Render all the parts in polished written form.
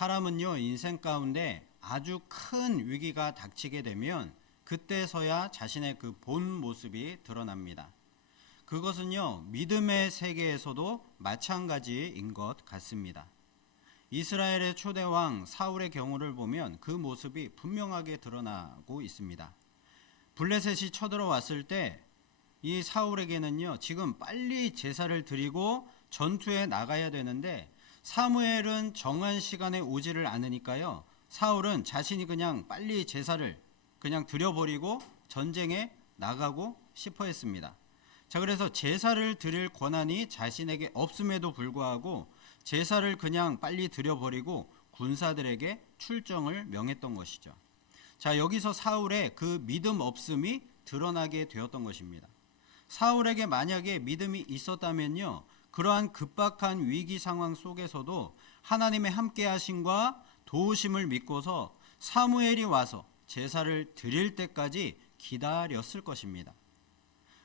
사람은요, 인생 가운데 아주 큰 위기가 닥치게 되면 그때서야 자신의 그 본 모습이 드러납니다. 그것은요, 믿음의 세계에서도 마찬가지인 것 같습니다. 이스라엘의 초대왕 사울의 경우를 보면 그 모습이 분명하게 드러나고 있습니다. 블레셋이 쳐들어왔을 때 이 사울에게는요, 지금 빨리 제사를 드리고 전투에 나가야 되는데 사무엘은 정한 시간에 오지를 않으니까요, 사울은 자신이 그냥 빨리 제사를 그냥 드려버리고 전쟁에 나가고 싶어 했습니다. 자, 그래서 제사를 드릴 권한이 자신에게 없음에도 불구하고 제사를 그냥 빨리 드려버리고 군사들에게 출정을 명했던 것이죠. 자, 여기서 사울의 그 믿음 없음이 드러나게 되었던 것입니다. 사울에게 만약에 믿음이 있었다면요, 그러한 급박한 위기 상황 속에서도 하나님의 함께 하심과 도우심을 믿고서 사무엘이 와서 제사를 드릴 때까지 기다렸을 것입니다.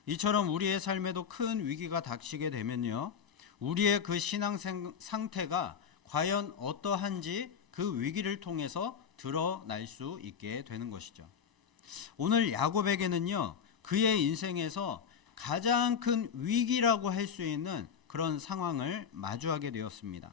이처럼 우리의 삶에도 큰 위기가 닥치게 되면요, 우리의 그 신앙 상태가 과연 어떠한지 그 위기를 통해서 드러날 수 있게 되는 것이죠. 오늘 야곱에게는요, 그의 인생에서 가장 큰 위기라고 할 수 있는 그런 상황을 마주하게 되었습니다.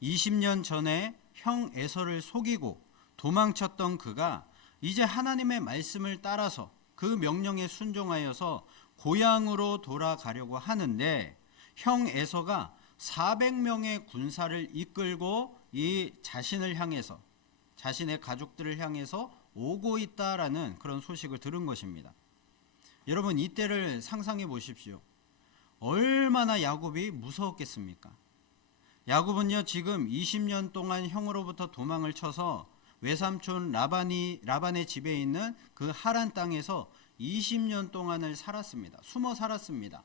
20년 전에 형 에서를 속이고 도망쳤던 그가 이제 하나님의 말씀을 따라서 그 명령에 순종하여서 고향으로 돌아가려고 하는데 형 에서가 400명의 군사를 이끌고 이 자신을 향해서, 자신의 가족들을 향해서 오고 있다라는 그런 소식을 들은 것입니다. 여러분, 이때를 상상해 보십시오. 얼마나 야곱이 무서웠겠습니까? 야곱은요, 지금 20년 동안 형으로부터 도망을 쳐서 외삼촌 라반의 집에 있는 그 하란 땅에서 20년 동안을 살았습니다. 숨어 살았습니다.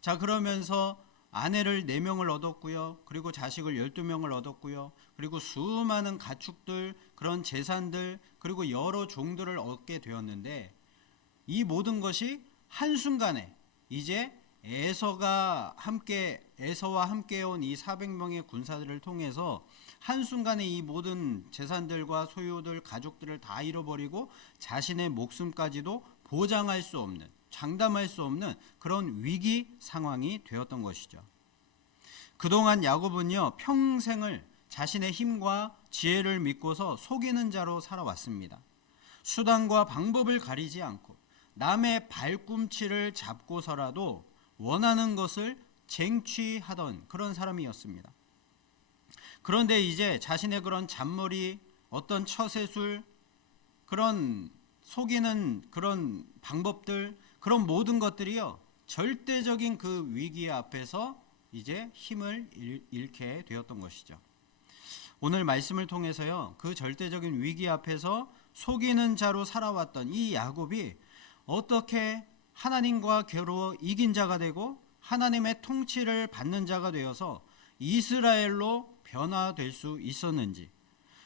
자, 그러면서 아내를 4명을 얻었고요. 그리고 자식을 12명을 얻었고요. 그리고 수많은 가축들, 그런 재산들, 그리고 여러 종들을 얻게 되었는데 이 모든 것이 한순간에 이제 에서와 함께 온 이 400명의 군사들을 통해서 한순간에 이 모든 재산들과 소유들, 가족들을 다 잃어버리고 자신의 목숨까지도 보장할 수 없는, 장담할 수 없는 그런 위기 상황이 되었던 것이죠. 그동안 야곱은요, 평생을 자신의 힘과 지혜를 믿고서 속이는 자로 살아왔습니다. 수단과 방법을 가리지 않고 남의 발꿈치를 잡고서라도 원하는 것을 쟁취하던 그런 사람이었습니다. 그런데 이제 자신의 그런 잔머리, 어떤 처세술, 그런 속이는 그런 방법들, 그런 모든 것들이요, 절대적인 그 위기 앞에서 이제 힘을 잃게 되었던 것이죠. 오늘 말씀을 통해서요, 그 절대적인 위기 앞에서 속이는 자로 살아왔던 이 야곱이 어떻게 하나님과 겨루어 이긴 자가 되고 하나님의 통치를 받는 자가 되어서 이스라엘로 변화될 수 있었는지,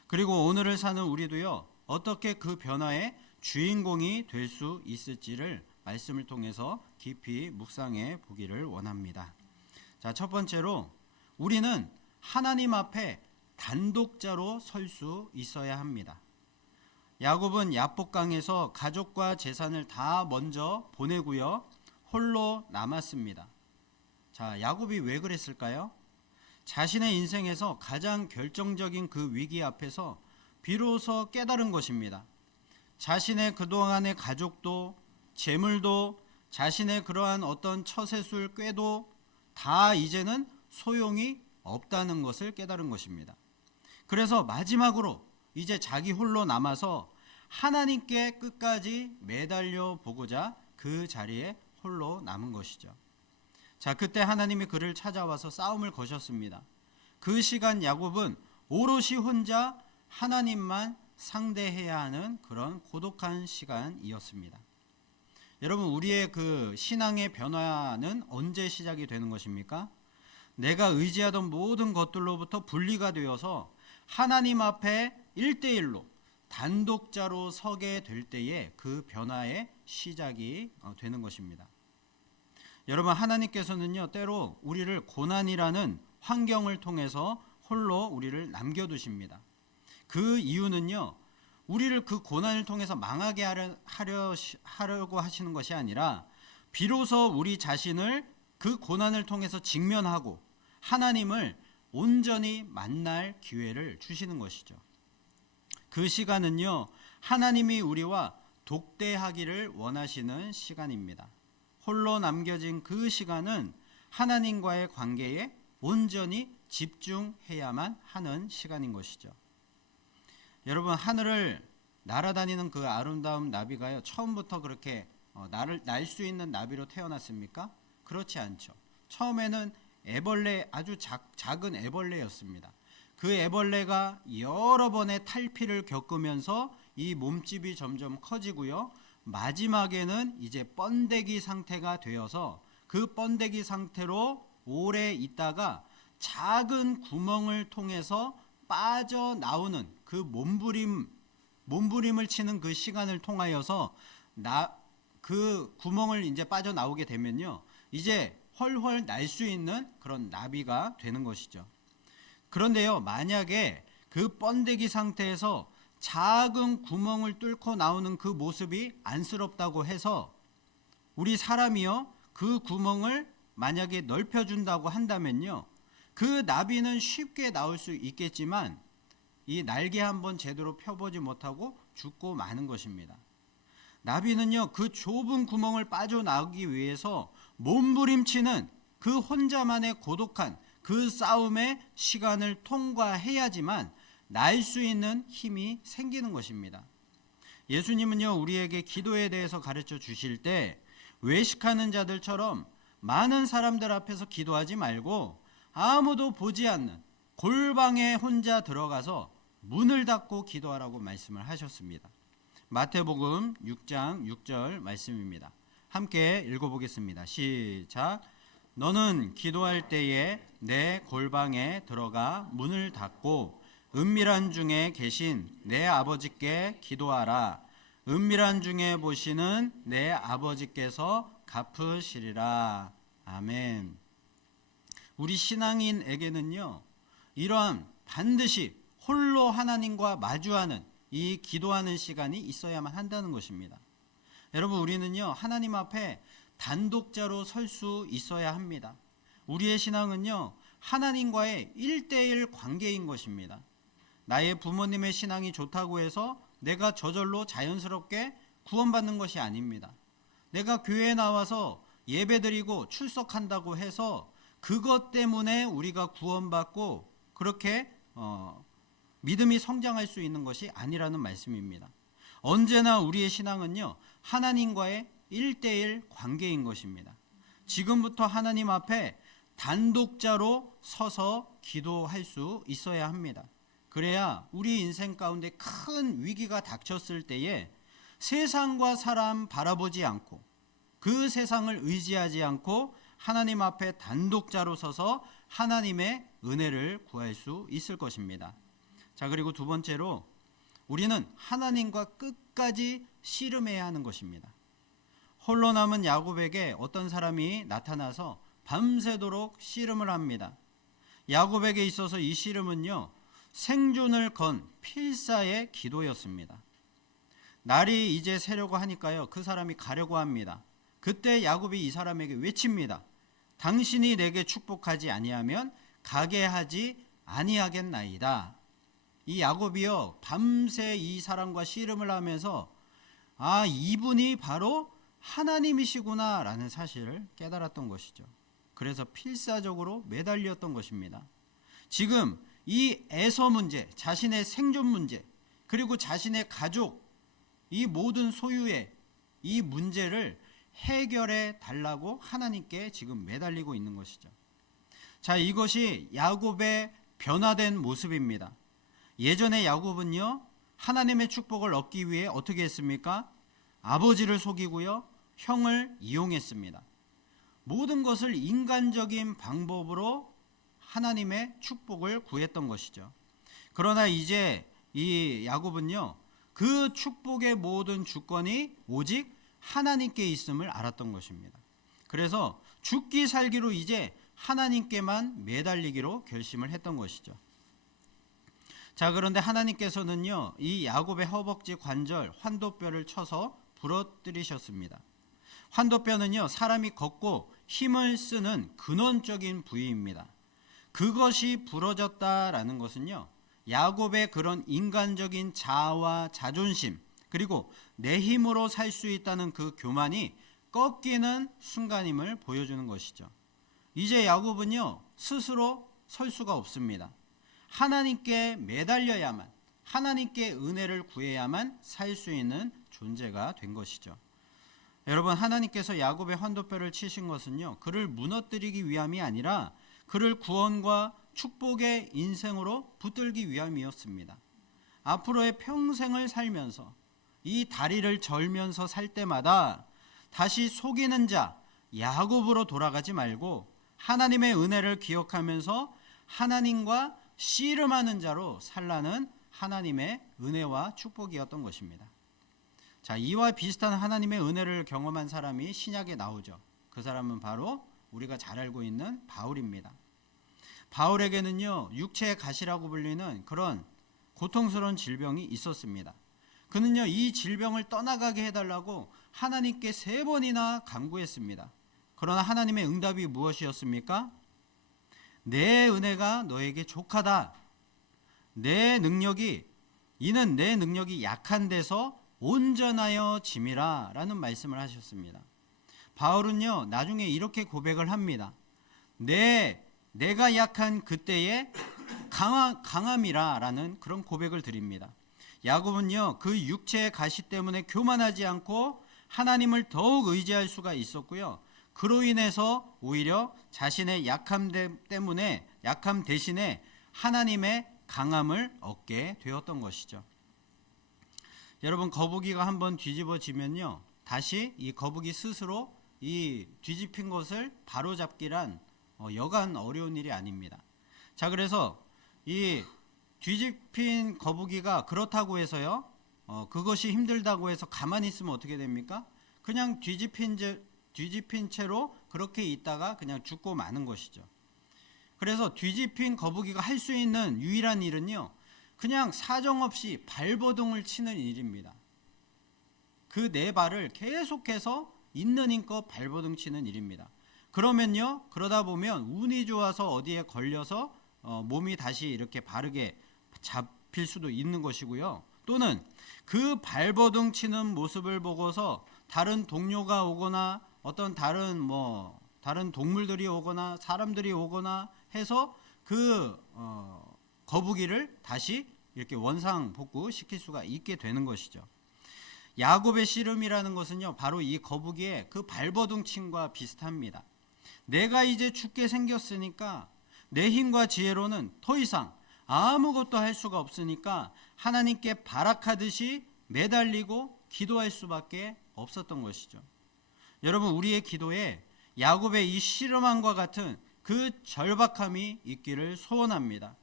그리고 오늘을 사는 우리도요, 어떻게 그 변화의 주인공이 될 수 있을지를 말씀을 통해서 깊이 묵상해 보기를 원합니다. 자, 첫 번째로 우리는 하나님 앞에 단독자로 설 수 있어야 합니다. 야곱은 야복강에서 가족과 재산을 다 먼저 보내고요, 홀로 남았습니다. 자, 야곱이 왜 그랬을까요? 자신의 인생에서 가장 결정적인 그 위기 앞에서 비로소 깨달은 것입니다. 자신의 그동안의 가족도, 재물도, 자신의 그러한 어떤 처세술, 꾀도 다 이제는 소용이 없다는 것을 깨달은 것입니다. 그래서 마지막으로 이제 자기 홀로 남아서 하나님께 끝까지 매달려 보고자 그 자리에 홀로 남은 것이죠. 자, 그때 하나님이 그를 찾아와서 싸움을 거셨습니다. 그 시간 야곱은 오롯이 혼자 하나님만 상대해야 하는 그런 고독한 시간이었습니다. 여러분, 우리의 그 신앙의 변화는 언제 시작이 되는 것입니까? 내가 의지하던 모든 것들로부터 분리가 되어서 하나님 앞에 1대1로 단독자로 서게 될 때에 그 변화의 시작이 되는 것입니다. 여러분, 하나님께서는요, 때로 우리를 고난이라는 환경을 통해서 홀로 우리를 남겨두십니다. 그 이유는요, 우리를 그 고난을 통해서 망하게 하려고 하시는 것이 아니라 비로소 우리 자신을 그 고난을 통해서 직면하고 하나님을 온전히 만날 기회를 주시는 것이죠. 그 시간은요, 하나님이 우리와 독대하기를 원하시는 시간입니다. 홀로 남겨진 그 시간은 하나님과의 관계에 온전히 집중해야만 하는 시간인 것이죠. 여러분, 하늘을 날아다니는 그 아름다운 나비가요, 처음부터 그렇게 날 수 있는 나비로 태어났습니까? 그렇지 않죠. 처음에는 애벌레, 아주 작은 애벌레였습니다. 그 애벌레가 여러 번의 탈피를 겪으면서 이 몸집이 점점 커지고요, 마지막에는 이제 번데기 상태가 되어서 그 번데기 상태로 오래 있다가 작은 구멍을 통해서 빠져나오는 그 몸부림을 치는 그 시간을 통하여서 그 구멍을 이제 빠져나오게 되면요, 이제 훨훨 날 수 있는 그런 나비가 되는 것이죠. 그런데요, 만약에 그 번데기 상태에서 작은 구멍을 뚫고 나오는 그 모습이 안쓰럽다고 해서 우리 사람이요, 그 구멍을 만약에 넓혀준다고 한다면요, 그 나비는 쉽게 나올 수 있겠지만 이 날개 한번 제대로 펴보지 못하고 죽고 마는 것입니다. 나비는요, 그 좁은 구멍을 빠져나오기 위해서 몸부림치는 그 혼자만의 고독한 그 싸움의 시간을 통과해야지만 날 수 있는 힘이 생기는 것입니다. 예수님은요, 우리에게 기도에 대해서 가르쳐 주실 때 외식하는 자들처럼 많은 사람들 앞에서 기도하지 말고 아무도 보지 않는 골방에 혼자 들어가서 문을 닫고 기도하라고 말씀을 하셨습니다. 마태복음 6장 6절 말씀입니다. 함께 읽어보겠습니다. 시작. 너는 기도할 때에 내 골방에 들어가 문을 닫고 은밀한 중에 계신 내 아버지께 기도하라. 은밀한 중에 보시는 내 아버지께서 갚으시리라. 아멘. 우리 신앙인에게는요, 이러한 반드시 홀로 하나님과 마주하는 이 기도하는 시간이 있어야만 한다는 것입니다. 여러분, 우리는요, 하나님 앞에 단독자로 설 수 있어야 합니다. 우리의 신앙은요, 하나님과의 1대1 관계인 것입니다. 나의 부모님의 신앙이 좋다고 해서 내가 저절로 자연스럽게 구원받는 것이 아닙니다. 내가 교회에 나와서 예배드리고 출석한다고 해서 그것 때문에 우리가 구원받고 그렇게 믿음이 성장할 수 있는 것이 아니라는 말씀입니다. 언제나 우리의 신앙은요, 하나님과의 1대1 관계인 것입니다. 지금부터 하나님 앞에 단독자로 서서 기도할 수 있어야 합니다. 그래야 우리 인생 가운데 큰 위기가 닥쳤을 때에 세상과 사람 바라보지 않고 그 세상을 의지하지 않고 하나님 앞에 단독자로 서서 하나님의 은혜를 구할 수 있을 것입니다. 자, 그리고 두 번째로 우리는 하나님과 끝까지 씨름해야 하는 것입니다. 홀로 남은 야곱에게 어떤 사람이 나타나서 밤새도록 씨름을 합니다. 야곱에게 있어서 이 씨름은요, 생존을 건 필사의 기도였습니다. 날이 이제 새려고 하니까요, 그 사람이 가려고 합니다. 그때 야곱이 이 사람에게 외칩니다. 당신이 내게 축복하지 아니하면 가게 하지 아니하겠나이다. 이 야곱이요, 밤새 이 사람과 씨름을 하면서 이분이 바로 하나님이시구나 라는 사실을 깨달았던 것이죠. 그래서 필사적으로 매달렸던 것입니다. 지금 이 에서 문제, 자신의 생존 문제, 그리고 자신의 가족, 이 모든 소유의 이 문제를 해결해 달라고 하나님께 지금 매달리고 있는 것이죠. 자, 이것이 야곱의 변화된 모습입니다. 예전에 야곱은요, 하나님의 축복을 얻기 위해 어떻게 했습니까? 아버지를 속이고요, 형을 이용했습니다. 모든 것을 인간적인 방법으로 하나님의 축복을 구했던 것이죠. 그러나 이제 이 야곱은요, 그 축복의 모든 주권이 오직 하나님께 있음을 알았던 것입니다. 그래서 죽기 살기로 이제 하나님께만 매달리기로 결심을 했던 것이죠. 자, 그런데 하나님께서는요, 이 야곱의 허벅지 관절 환도뼈를 쳐서 부러뜨리셨습니다. 환도뼈는요, 사람이 걷고 힘을 쓰는 근원적인 부위입니다. 그것이 부러졌다라는 것은요, 야곱의 그런 인간적인 자아와 자존심, 그리고 내 힘으로 살 수 있다는 그 교만이 꺾이는 순간임을 보여주는 것이죠. 이제 야곱은요, 스스로 설 수가 없습니다. 하나님께 매달려야만, 하나님께 은혜를 구해야만 살 수 있는 존재가 된 것이죠. 여러분, 하나님께서 야곱의 환도뼈를 치신 것은요, 그를 무너뜨리기 위함이 아니라 그를 구원과 축복의 인생으로 붙들기 위함이었습니다. 앞으로의 평생을 살면서 이 다리를 절면서 살 때마다 다시 속이는 자 야곱으로 돌아가지 말고 하나님의 은혜를 기억하면서 하나님과 씨름하는 자로 살라는 하나님의 은혜와 축복이었던 것입니다. 자, 이와 비슷한 하나님의 은혜를 경험한 사람이 신약에 나오죠. 그 사람은 바로 우리가 잘 알고 있는 바울입니다. 바울에게는요, 육체의 가시라고 불리는 그런 고통스러운 질병이 있었습니다. 그는요, 이 질병을 떠나가게 해달라고 하나님께 3번이나 간구했습니다. 그러나 하나님의 응답이 무엇이었습니까? 내 은혜가 너에게 족하다. 이는 내 능력이 약한 데서 온전하여 짐이라 라는 말씀을 하셨습니다. 바울은요, 나중에 이렇게 고백을 합니다. 내가 약한 그때의 강함이라 라는 그런 고백을 드립니다. 야곱은요, 그 육체의 가시 때문에 교만하지 않고 하나님을 더욱 의지할 수가 있었고요. 그로 인해서 오히려 자신의 약함 대신에 하나님의 강함을 얻게 되었던 것이죠. 여러분, 거북이가 한번 뒤집어지면요, 다시 이 거북이 스스로 이 뒤집힌 것을 바로잡기란 여간 어려운 일이 아닙니다. 자, 그래서 이 뒤집힌 거북이가 그렇다고 해서요, 그것이 힘들다고 해서 가만히 있으면 어떻게 됩니까? 그냥 뒤집힌 채로 그렇게 있다가 그냥 죽고 마는 것이죠. 그래서 뒤집힌 거북이가 할 수 있는 유일한 일은요, 그냥 사정없이 발버둥을 치는 일입니다. 그 네 발을 계속해서 있는 힘껏 발버둥 치는 일입니다. 그러다 보면 운이 좋아서 어디에 걸려서 몸이 다시 이렇게 바르게 잡힐 수도 있는 것이고요. 또는 그 발버둥 치는 모습을 보고서 다른 동료가 오거나 어떤 다른 동물들이 오거나 사람들이 오거나 해서 그 거북이를 다시 이렇게 원상복구시킬 수가 있게 되는 것이죠. 야곱의 씨름이라는 것은요, 바로 이 거북이의 그 발버둥침과 비슷합니다. 내가 이제 죽게 생겼으니까 내 힘과 지혜로는 더 이상 아무것도 할 수가 없으니까 하나님께 발악하듯이 매달리고 기도할 수밖에 없었던 것이죠. 여러분, 우리의 기도에 야곱의 이 씨름함과 같은 그 절박함이 있기를 소원합니다.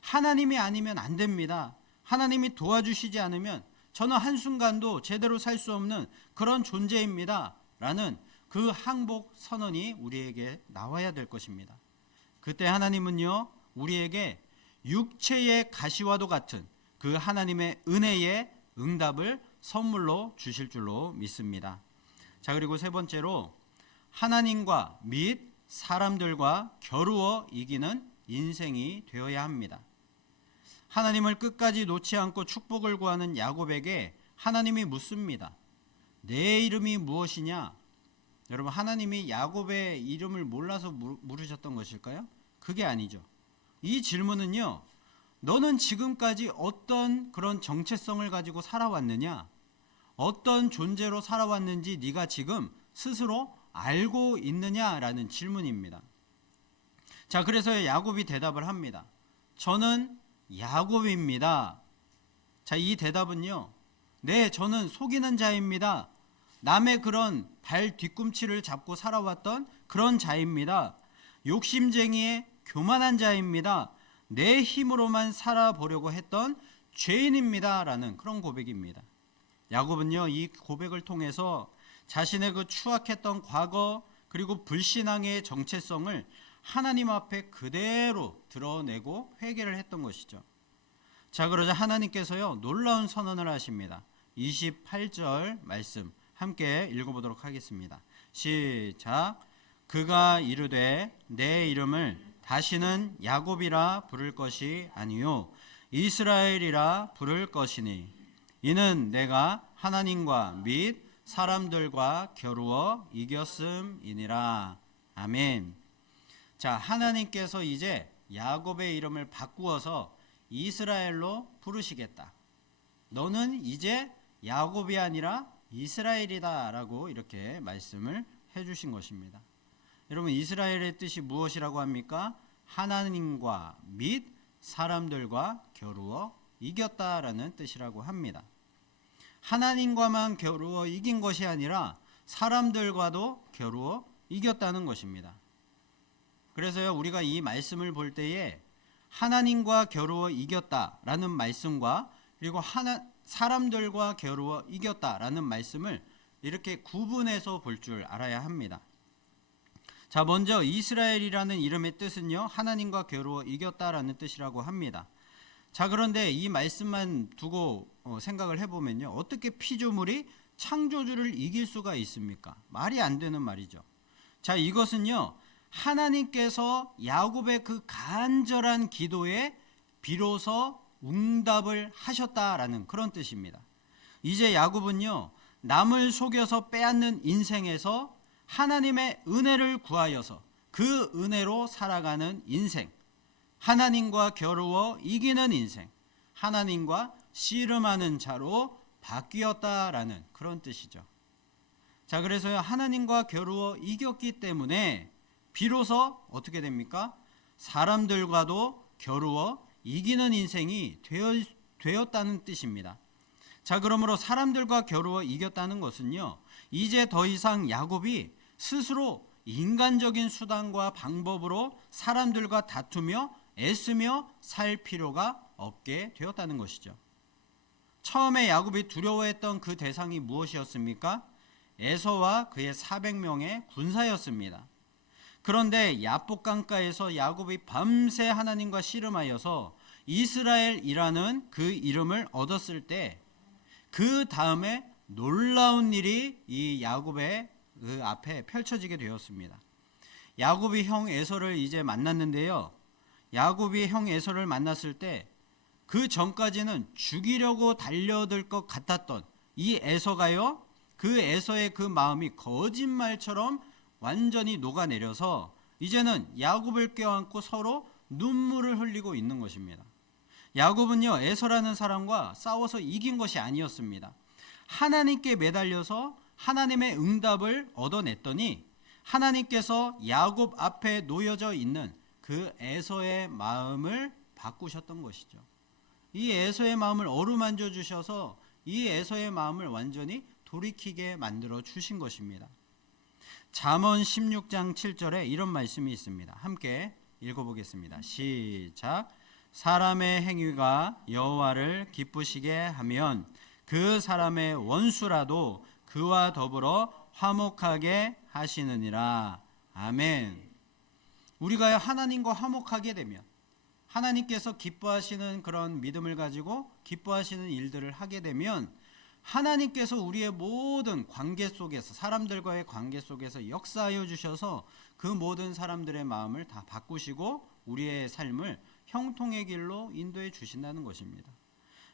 하나님이 아니면 안 됩니다. 하나님이 도와주시지 않으면 저는 한순간도 제대로 살 수 없는 그런 존재입니다. 라는 그 항복 선언이 우리에게 나와야 될 것입니다. 그때 하나님은요, 우리에게 육체의 가시와도 같은 그 하나님의 은혜의 응답을 선물로 주실 줄로 믿습니다. 자, 그리고 세 번째로 하나님과 및 사람들과 겨루어 이기는 인생이 되어야 합니다. 하나님을 끝까지 놓지 않고 축복을 구하는 야곱에게 하나님이 묻습니다. 내 이름이 무엇이냐? 여러분, 하나님이 야곱의 이름을 몰라서 물으셨던 것일까요? 그게 아니죠. 이 질문은요, 너는 지금까지 어떤 그런 정체성을 가지고 살아왔느냐? 어떤 존재로 살아왔는지 네가 지금 스스로 알고 있느냐라는 질문입니다. 자, 그래서 야곱이 대답을 합니다. 저는 야곱입니다. 자, 이 대답은요, 네, 저는 속이는 자입니다. 남의 그런 발 뒤꿈치를 잡고 살아왔던 그런 자입니다. 욕심쟁이의 교만한 자입니다. 내 힘으로만 살아보려고 했던 죄인입니다. 라는 그런 고백입니다. 야곱은요, 이 고백을 통해서 자신의 그 추악했던 과거 그리고 불신앙의 정체성을 하나님 앞에 그대로 드러내고 회개를 했던 것이죠. 자, 그러자 하나님께서요 놀라운 선언을 하십니다. 28절 말씀 함께 읽어보도록 하겠습니다. 시작. 그가 이르되 내 이름을 다시는 야곱이라 부를 것이 아니요 이스라엘이라 부를 것이니 이는 내가 하나님과 및 사람들과 겨루어 이겼음이니라. 아멘. 자, 하나님께서 이제 야곱의 이름을 바꾸어서 이스라엘로 부르시겠다. 너는 이제 야곱이 아니라 이스라엘이다 라고 이렇게 말씀을 해주신 것입니다. 여러분, 이스라엘의 뜻이 무엇이라고 합니까? 하나님과 및 사람들과 겨루어 이겼다라는 뜻이라고 합니다. 하나님과만 겨루어 이긴 것이 아니라 사람들과도 겨루어 이겼다는 것입니다. 그래서요 우리가 이 말씀을 볼 때에 하나님과 겨루어 이겼다라는 말씀과 그리고 사람들과 겨루어 이겼다라는 말씀을 이렇게 구분해서 볼 줄 알아야 합니다. 자, 먼저 이스라엘이라는 이름의 뜻은요 하나님과 겨루어 이겼다라는 뜻이라고 합니다. 자, 그런데 이 말씀만 두고 생각을 해보면요 어떻게 피조물이 창조주를 이길 수가 있습니까? 말이 안 되는 말이죠. 자, 이것은요 하나님께서 야곱의 그 간절한 기도에 비로소 응답을 하셨다라는 그런 뜻입니다. 이제 야곱은요 남을 속여서 빼앗는 인생에서 하나님의 은혜를 구하여서 그 은혜로 살아가는 인생, 하나님과 겨루어 이기는 인생, 하나님과 씨름하는 자로 바뀌었다라는 그런 뜻이죠. 자, 그래서요 하나님과 겨루어 이겼기 때문에 비로소 어떻게 됩니까? 사람들과도 겨루어 이기는 인생이 되었다는 뜻입니다. 자, 그러므로 사람들과 겨루어 이겼다는 것은요 이제 더 이상 야곱이 스스로 인간적인 수단과 방법으로 사람들과 다투며 애쓰며 살 필요가 없게 되었다는 것이죠. 처음에 야곱이 두려워했던 그 대상이 무엇이었습니까? 에서와 그의 400명의 군사였습니다. 그런데 야복 강가에서 야곱이 밤새 하나님과 씨름하여서 이스라엘이라는 그 이름을 얻었을 때 그 다음에 놀라운 일이 이 야곱의 그 앞에 펼쳐지게 되었습니다. 야곱이 형 에서를 이제 만났는데요. 야곱이 형 에서를 만났을 때 그 전까지는 죽이려고 달려들 것 같았던 이 에서가요. 그 에서의 그 마음이 거짓말처럼 완전히 녹아내려서 이제는 야곱을 껴안고 서로 눈물을 흘리고 있는 것입니다. 야곱은요 에서라는 사람과 싸워서 이긴 것이 아니었습니다. 하나님께 매달려서 하나님의 응답을 얻어냈더니 하나님께서 야곱 앞에 놓여져 있는 그 에서의 마음을 바꾸셨던 것이죠. 이 에서의 마음을 어루만져 주셔서 이 에서의 마음을 완전히 돌이키게 만들어 주신 것입니다. 잠언 16장 7절에 이런 말씀이 있습니다. 함께 읽어보겠습니다. 시작. 사람의 행위가 여호와를 기쁘시게 하면 그 사람의 원수라도 그와 더불어 화목하게 하시느니라. 아멘. 우리가 하나님과 화목하게 되면 하나님께서 기뻐하시는 그런 믿음을 가지고 기뻐하시는 일들을 하게 되면 하나님께서 우리의 모든 관계 속에서 사람들과의 관계 속에서 역사하여 주셔서 그 모든 사람들의 마음을 다 바꾸시고 우리의 삶을 형통의 길로 인도해 주신다는 것입니다.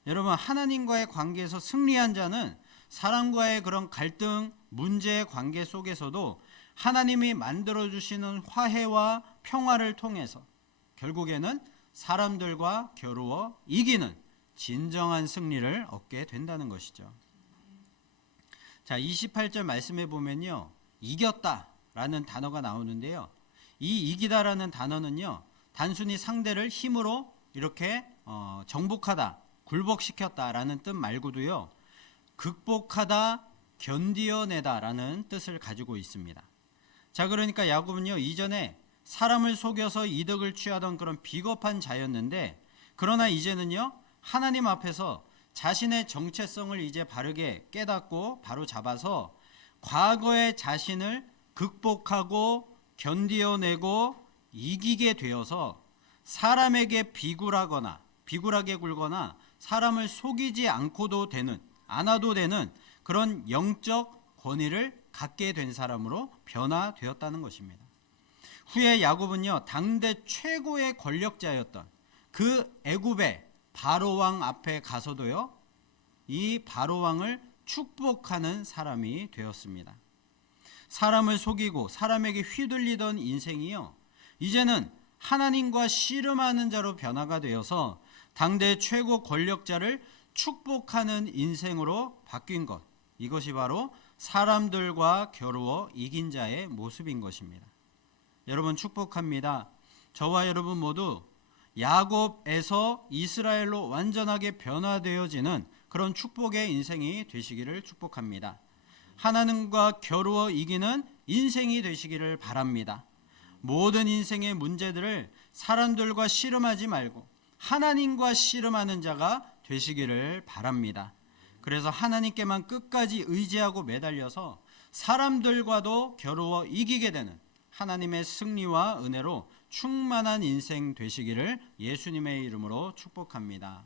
여러분, 하나님과의 관계에서 승리한 자는 사람과의 그런 갈등, 문제의 관계 속에서도 하나님이 만들어주시는 화해와 평화를 통해서 결국에는 사람들과 겨루어 이기는 진정한 승리를 얻게 된다는 것이죠. 자, 28절 말씀해 보면요, 이겼다라는 단어가 나오는데요. 이 이기다라는 단어는요, 단순히 상대를 힘으로 이렇게 정복하다, 굴복시켰다라는 뜻 말고도요, 극복하다, 견디어내다라는 뜻을 가지고 있습니다. 자, 그러니까 야곱은요, 이전에 사람을 속여서 이득을 취하던 그런 비겁한 자였는데, 그러나 이제는요, 하나님 앞에서 자신의 정체성을 이제 바르게 깨닫고 바로 잡아서 과거의 자신을 극복하고 견디어내고 이기게 되어서 사람에게 비굴하거나 비굴하게 굴거나 사람을 속이지 않아도 되는 그런 영적 권위를 갖게 된 사람으로 변화되었다는 것입니다. 후에 야곱은요, 당대 최고의 권력자였던 그 애굽의 바로 왕 앞에 가서도요, 이 바로 왕을 축복하는 사람이 되었습니다. 사람을 속이고 사람에게 휘둘리던 인생이요, 이제는 하나님과 씨름하는 자로 변화가 되어서 당대 최고 권력자를 축복하는 인생으로 바뀐 것, 이것이 바로 사람들과 겨루어 이긴 자의 모습인 것입니다. 여러분, 축복합니다. 저와 여러분 모두 야곱에서 이스라엘로 완전하게 변화되어지는 그런 축복의 인생이 되시기를 축복합니다. 하나님과 겨루어 이기는 인생이 되시기를 바랍니다. 모든 인생의 문제들을 사람들과 씨름하지 말고 하나님과 씨름하는 자가 되시기를 바랍니다. 그래서 하나님께만 끝까지 의지하고 매달려서 사람들과도 겨루어 이기게 되는 하나님의 승리와 은혜로 충만한 인생 되시기를 예수님의 이름으로 축복합니다.